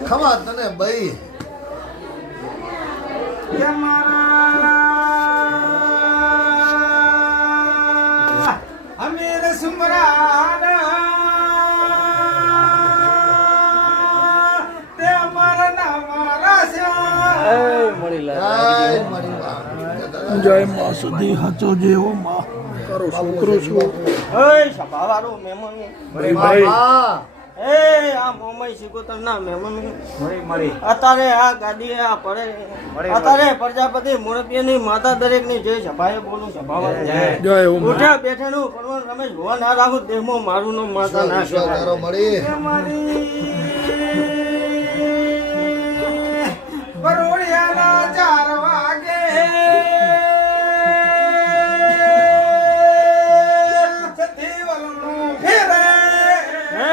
ખમા તને ભાઈ અમીર સુમરાન તે અમારા નામારા જય માં સુધી હાચો જેવો માં તારો છોકરો છું સભાવાળો મહેમાન ભાઈ એ આ મોમઈ સિકોતર ના મહેમાન અત્યારે આ ગાડી આ પડે અત્યારે પ્રજાપતિ મુરબ્બીની માતા દરેક ની જય સભાએ બોલું સભાવાળો જય હો માં ઉઠ્યા બેઠાનું પરવન રમેશ ભુવન ના રાખું દેહમાં મારું નો માતા ના તારો મળી મારી